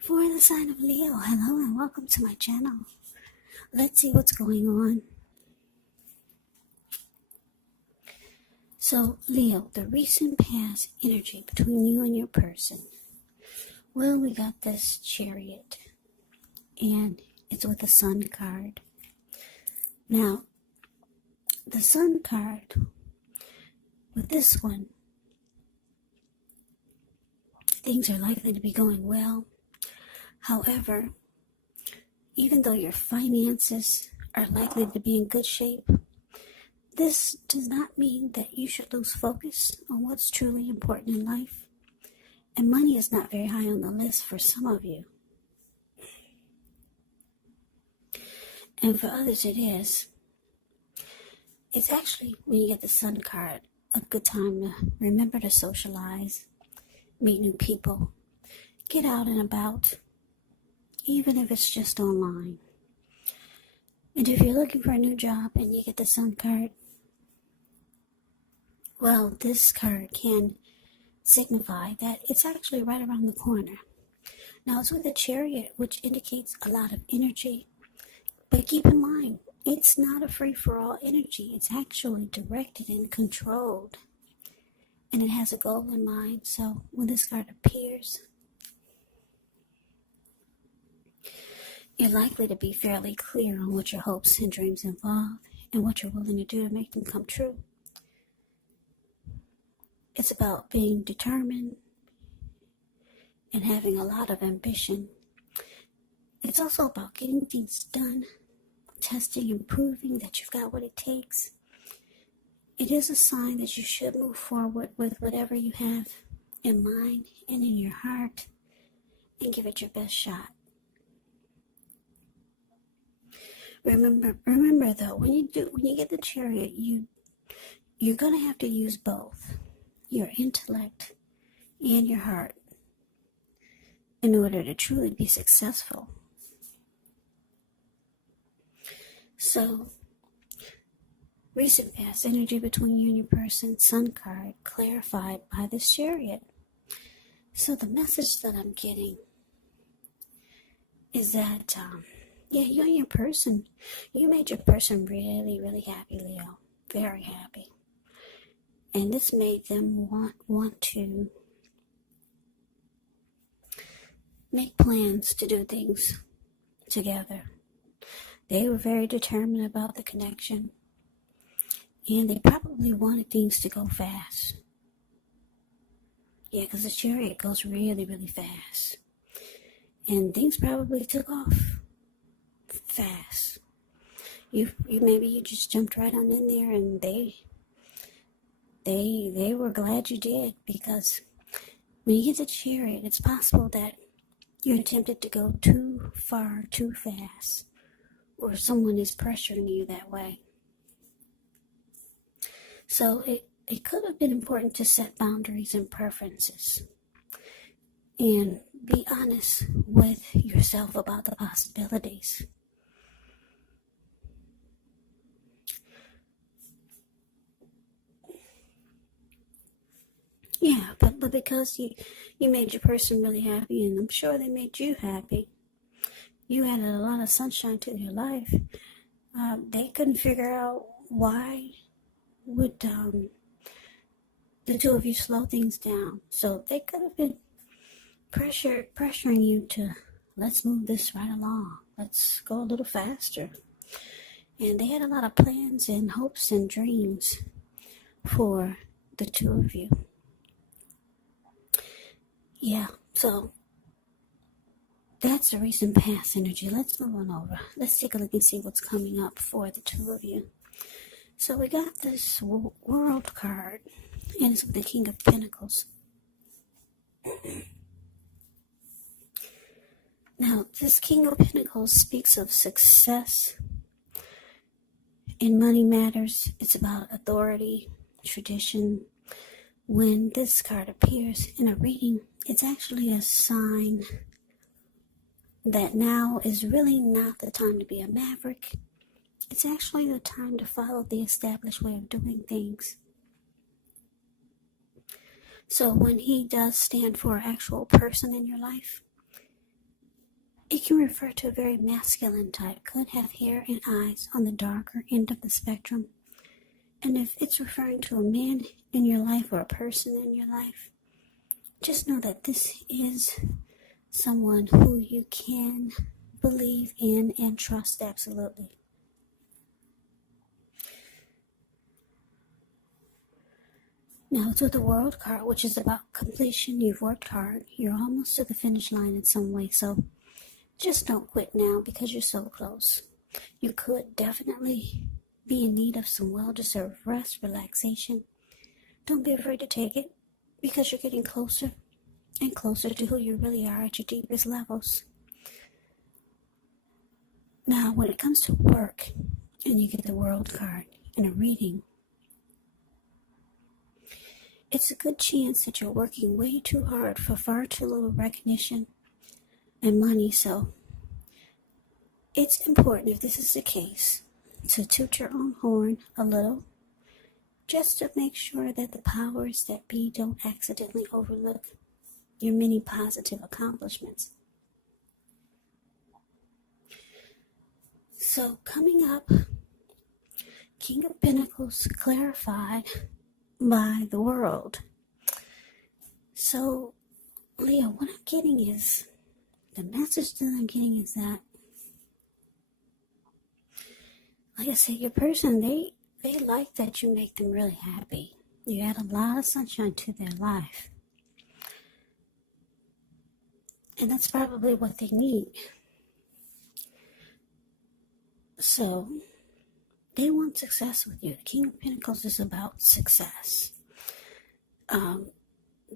For the sign of Leo, hello and welcome to my channel. Let's see what's going on. So, Leo, the recent past energy between you and your person. Well, we got this Chariot, and it's with the Sun card. Now, the Sun card, with this one, things are likely to be going well. However, even though your finances are likely to be in good shape, this does not mean that you should lose focus on what's truly important in life. And money is not very high on the list for some of you. And for others it is. It's actually, when you get the Sun card, a good time to remember to socialize, meet new people, get out and about, even if it's just online. And if you're looking for a new job and you get the Sun card, well, this card can signify that it's actually right around the corner. Now, it's with a Chariot, which indicates a lot of energy. But keep in mind, it's not a free-for-all energy. It's actually directed and controlled. And it has a goal in mind. So when this card appears, you're likely to be fairly clear on what your hopes and dreams involve and what you're willing to do to make them come true. It's about being determined and having a lot of ambition. It's also about getting things done, testing and proving that you've got what it takes. It is a sign that you should move forward with whatever you have in mind and in your heart and give it your best shot. Remember though, when you get the Chariot, you're going to have to use both your intellect and your heart in order to truly be successful. So, recent past energy between you and your person, Sun card, clarified by this Chariot. So the message that I'm getting is that, you and your person, you made your person really, really happy, Leo. Very happy. And this made them want to make plans to do things together. They were very determined about the connection. And they probably wanted things to go fast. Yeah, because the Chariot goes really, really fast. And things probably took off fast. Maybe you just jumped right on in there, and they were glad you did, because when you get the Chariot, it's possible that you're tempted to go too far, too fast, or someone is pressuring you that way. So it could have been important to set boundaries and preferences and be honest with yourself about the possibilities. Yeah, but because you made your person really happy, and I'm sure they made you happy, you added a lot of sunshine to your life. They couldn't figure out why would the two of you slow things down. So they could have been pressuring you to, let's move this right along. Let's go a little faster. And they had a lot of plans and hopes and dreams for the two of you. Yeah, so that's the recent past energy. Let's move on over. Let's take a look and see what's coming up for the two of you. So we got this World card, and it's with the King of Pentacles. Now, this King of Pentacles speaks of success in money matters. It's about authority, tradition. When this card appears in a reading, it's actually a sign that now is really not the time to be a maverick. It's actually the time to follow the established way of doing things. So when he does stand for an actual person in your life, It can refer to a very masculine type, could have hair and eyes on the darker end of the spectrum. And if it's referring to a man in your life or a person in your life, just know that this is someone who you can believe in and trust absolutely. Now it's with the World card, which is about completion. You've worked hard. You're almost to the finish line in some way, so just don't quit now because you're so close. You could definitely be in need of some well-deserved rest, relaxation. Don't be afraid to take it because you're getting closer and closer to who you really are at your deepest levels. Now, when it comes to work and you get the World card in a reading, it's a good chance that you're working way too hard for far too little recognition and money, so it's important, if this is the case, to toot your own horn a little, just to make sure that the powers that be don't accidentally overlook your many positive accomplishments. So coming up, King of Pentacles clarified by the World. So, Leo, what I'm getting is, the message that I'm getting is that, like I said, your person, they like that you make them really happy. You add a lot of sunshine to their life. And that's probably what they need. So, they want success with you. The King of Pentacles is about success.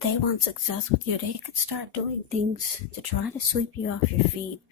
They want success with you. They could start doing things to try to sweep you off your feet.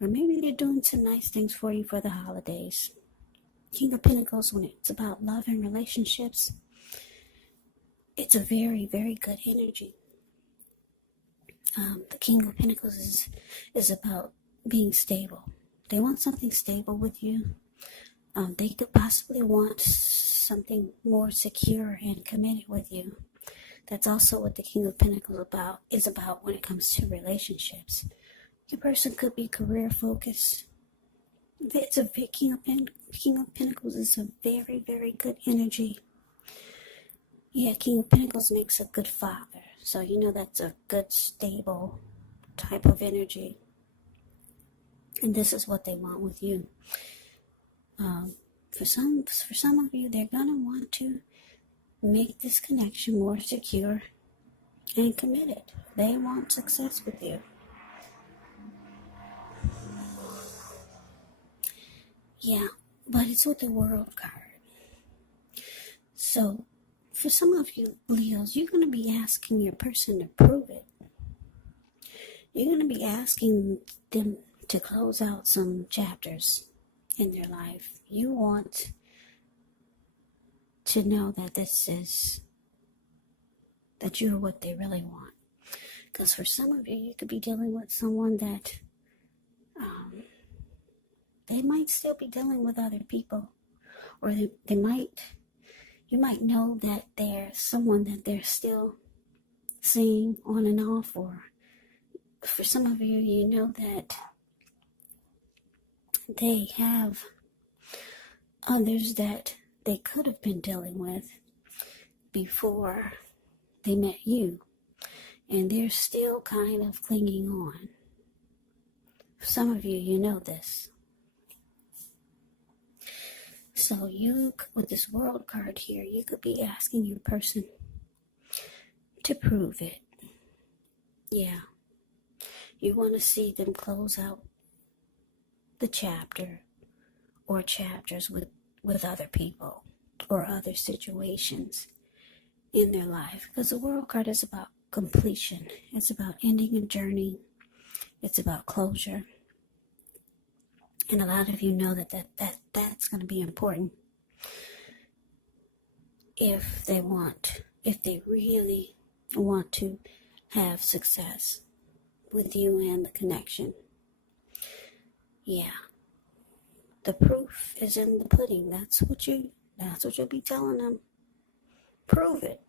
Or maybe they're doing some nice things for you for the holidays. King of Pentacles, when it's about love and relationships, it's a very, very good energy. The King of Pentacles is about being stable. They want something stable with you. They could possibly want something more secure and committed with you. That's also what the King of Pentacles is about when it comes to relationships. Your person could be career focused. It's a King of Pentacles is a very, very good energy. Yeah, King of Pentacles makes a good father. So you know that's a good, stable type of energy. And this is what they want with you. For some of you, they're going to want to make this connection more secure and committed. They want success with you. Yeah, but it's with the World card. So, for some of you Leos, you're going to be asking your person to prove it. You're going to be asking them to close out some chapters in their life. You want to know that that you're what they really want. Because for some of you, you could be dealing with someone that they might still be dealing with other people, or you might know that there's someone that they're still seeing on and off, or for some of you, you know that they have others that they could have been dealing with before they met you, and they're still kind of clinging on. For some of you, you know this. So you, with this World card here, you could be asking your person to prove it. Yeah. You want to see them close out the chapter or chapters with other people or other situations in their life. Because the World card is about completion. It's about ending a journey. It's about closure. And a lot of you know that's going to be important if they really want to have success with you and the connection. Yeah. The proof is in the pudding. That's what you'll be telling them. Prove it.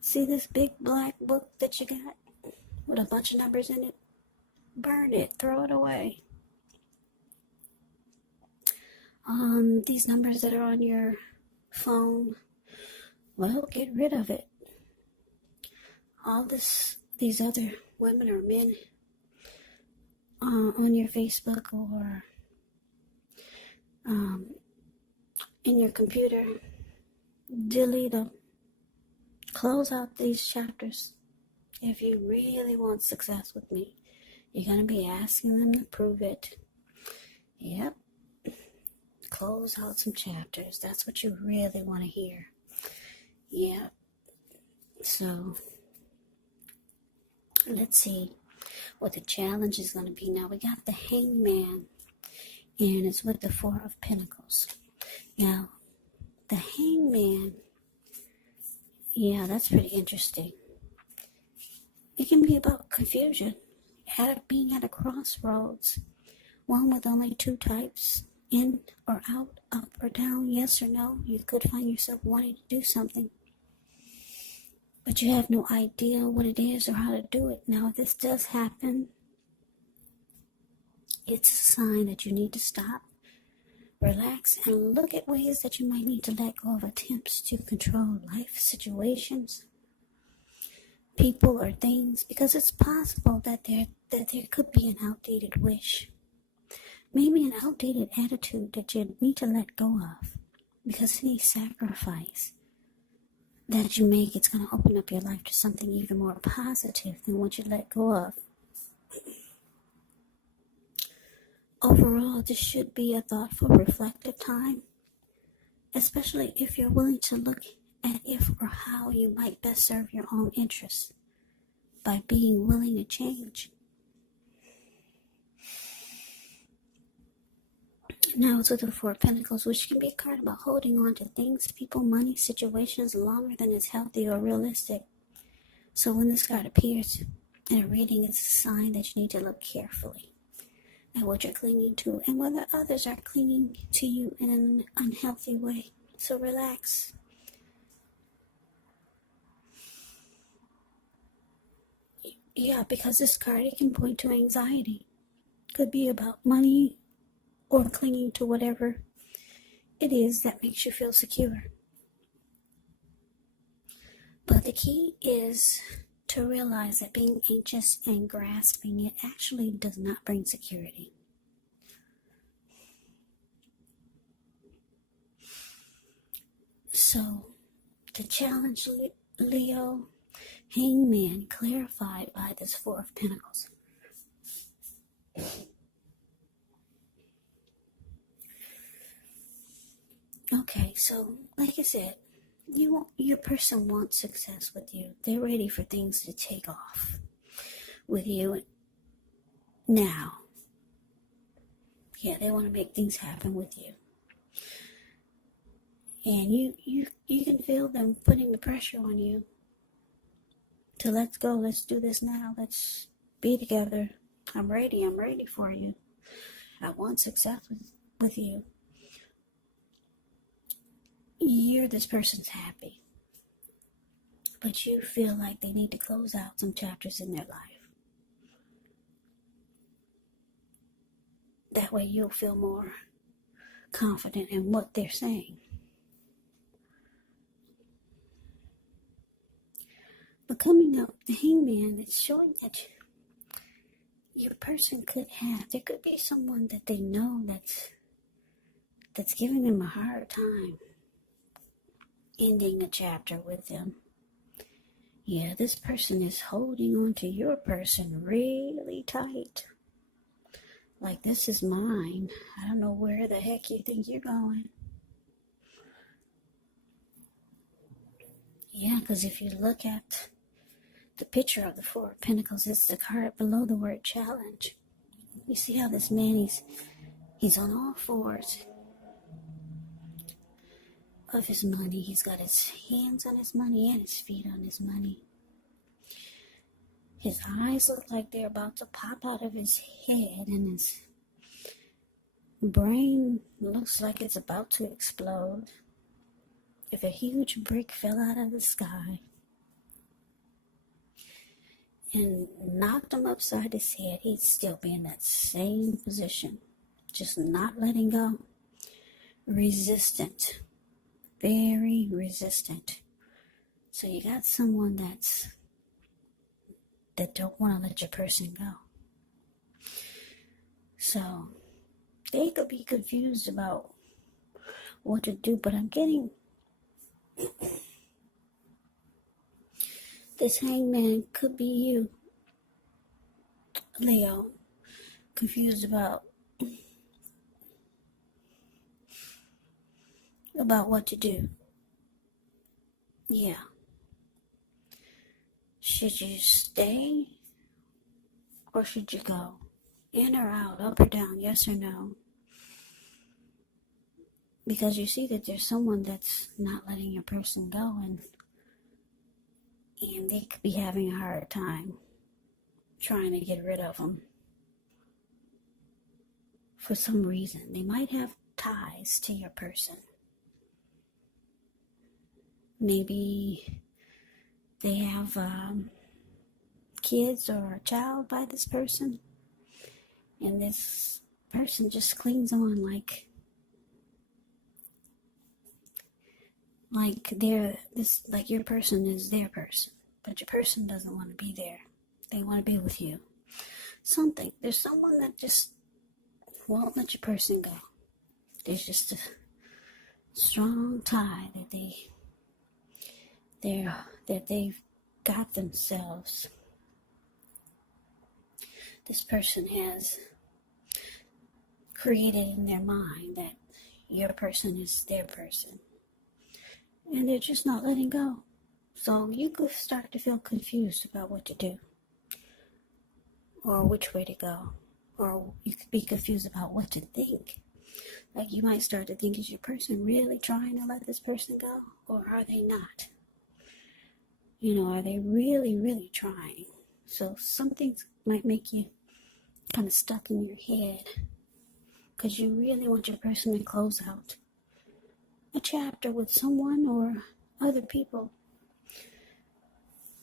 See this big black book that you got with a bunch of numbers in it? burn it, throw it away. These numbers that are on your phone, well, get rid of it. These other women or men on your Facebook or in your computer, delete them. Close out these chapters. If you really want success with me, you're going to be asking them to prove it. Yep. Close out some chapters. That's what you really want to hear. Yep. So, let's see what the challenge is going to be. Now, we got the Hangman, and it's with the Four of Pentacles. Now, the Hangman, yeah, that's pretty interesting. It can be about confusion, being at a crossroads, one with only two types, in or out, up or down, yes or no. You could find yourself wanting to do something, but you have no idea what it is or how to do it. Now, if this does happen, it's a sign that you need to stop, relax, and look at ways that you might need to let go of attempts to control life situations, people, or things, because it's possible that there could be an outdated wish, maybe an outdated attitude that you need to let go of, because any sacrifice that you make, it's going to open up your life to something even more positive than what you let go of. Overall, this should be a thoughtful, reflective time, especially if you're willing to look at if or how you might best serve your own interests by being willing to change. Now it's with the Four of Pentacles, which can be a card about holding on to things, people, money, situations longer than is healthy or realistic. So when this card appears in a reading, it's a sign that you need to look carefully at what you're clinging to and whether others are clinging to you in an unhealthy way. So relax. Yeah, because this card, it can point to anxiety. Could be about money or clinging to whatever it is that makes you feel secure. But the key is to realize that being anxious and grasping it actually does not bring security. So, the challenge, Leo, Hangman, clarified by this Four of Pentacles. Okay, so like I said, your person wants success with you. They're ready for things to take off with you now. Yeah, they want to make things happen with you. And you can feel them putting the pressure on you to let's go, let's do this now, let's be together. I'm ready for you. I want success with you. You're this person's happy, but you feel like they need to close out some chapters in their life. That way you'll feel more confident in what they're saying. But coming up, the Hangman, it's showing that your person there could be someone that they know that's giving them a hard time ending a chapter with them. Yeah, this person is holding on to your person really tight. Like, this is mine. I don't know where the heck you think you're going. Yeah, because if you look at the picture of the Four of Pentacles, it's the card below the word challenge. You see how this man, he's on all fours of his money. He's got his hands on his money and his feet on his money. His eyes look like they're about to pop out of his head, and his brain looks like it's about to explode if a huge brick fell out of the sky. and knocked him upside his head, he'd still be in that same position, just not letting go. Resistant, very resistant. So you got someone that don't want to let your person go. So they could be confused about what to do, but I'm getting this hangman could be you, Leo, confused about what to do. Yeah. Should you stay or should you go? In or out, up or down, yes or no? Because you see that there's someone that's not letting your person go, and they could be having a hard time trying to get rid of them. For some reason, they might have ties to your person. Maybe they have kids or a child by this person, and this person just clings on like your person is their person, but your person doesn't want to be there. They want to be with you. There's someone that just won't let your person go. There's just a strong tie that they've got themselves. This person has created in their mind that your person is their person, and they're just not letting go. So you could start to feel confused about what to do, or which way to go, or you could be confused about what to think. Like you might start to think, is your person really trying to let this person go, or are they not? Are they really, really trying? So some things might make you kind of stuck in your head because you really want your person to close out a chapter with someone or other people,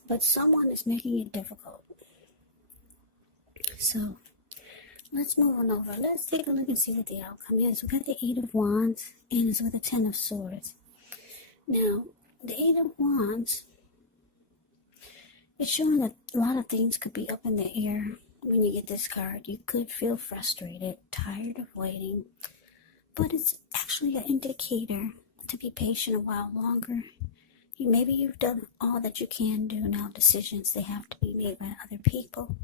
but someone is making it difficult. So let's move on over. Let's take a look and see what the outcome is. We got the 8 of Wands, and it's with the 10 of Swords. Now, the 8 of Wands, it's showing that a lot of things could be up in the air when you get this card. You could feel frustrated, tired of waiting, but it's actually an indicator to be patient a while longer. Maybe you've done all that you can do. Now decisions, they have to be made by other people.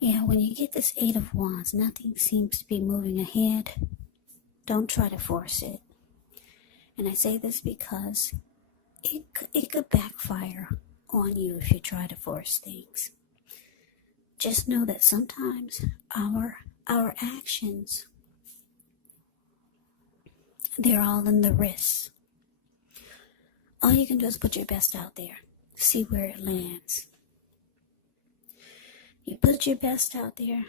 Yeah, when you get this 8 of Wands, nothing seems to be moving ahead. Don't try to force it. And I say this because it could backfire on you if you try to force things. Just know that sometimes our actions, they're all in the wrists. All you can do is put your best out there. See where it lands. You put your best out there,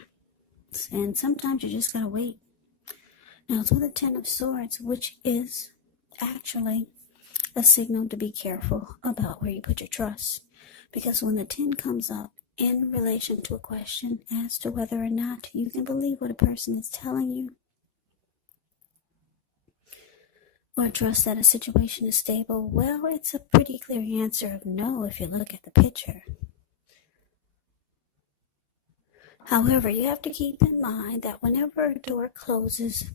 and sometimes you just gotta wait. Now it's with the 10 of Swords, which is actually a signal to be careful about where you put your trust. Because when the 10 comes up in relation to a question as to whether or not you can believe what a person is telling you, or trust that a situation is stable, well, it's a pretty clear answer of no if you look at the picture. However, you have to keep in mind that whenever a door closes,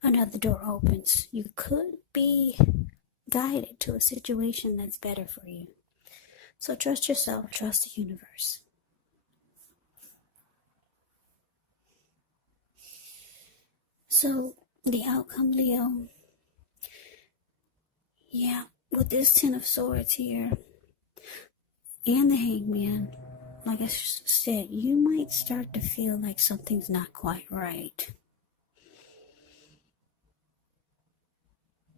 another door opens. You could be guided to a situation that's better for you. So trust yourself, trust the universe. So the outcome, Leo, yeah, with this 10 of Swords here and the Hangman, like I said, you might start to feel like something's not quite right.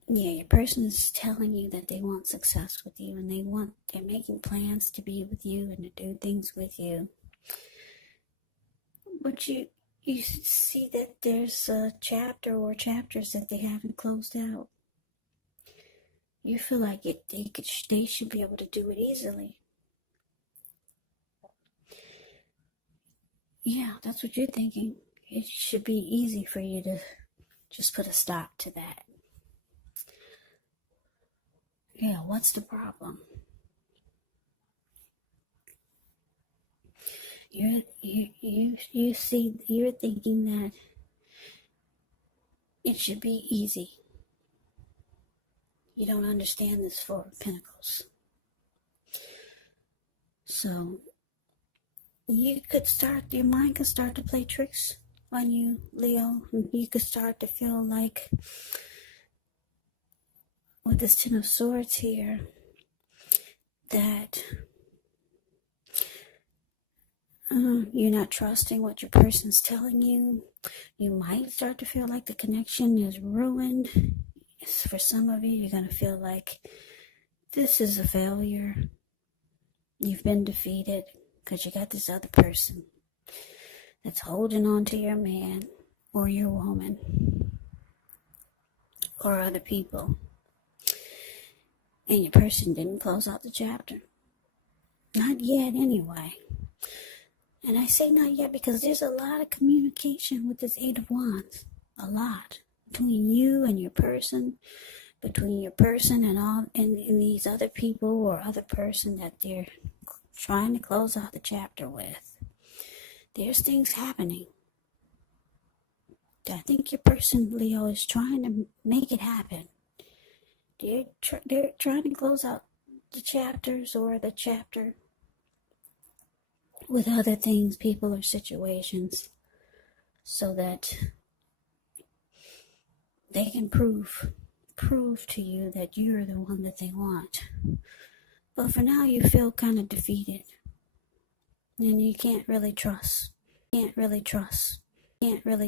Yeah, your person is telling you that they want success with you, and they're making plans to be with you and to do things with you. But you see that there's a chapter or chapters that they haven't closed out. You feel like they should be able to do it easily. Yeah, that's what you're thinking. It should be easy for you to just put a stop to that. Yeah, what's the problem? You're thinking that it should be easy. You don't understand this Four of Pentacles. So your mind could start to play tricks on you, Leo. You could start to feel like, with this Ten of Swords here, that you're not trusting what your person's telling you. You might start to feel like the connection is ruined. For some of you, you're going to feel like this is a failure. You've been defeated because you got this other person that's holding on to your man or your woman or other people. And your person didn't close out the chapter. Not yet, anyway. And I say not yet because there's a lot of communication with this Eight of Wands. A lot. Between you and your person. Between your person and these other people or other person that they're trying to close out the chapter with. There's things happening. I think your person, Leo, is trying to make it happen. They're trying to close out the chapters or the chapter with other things, people, or situations, so that they can prove to you that you're the one that they want. But for now, you feel kind of defeated, and you can't really trust. Can't really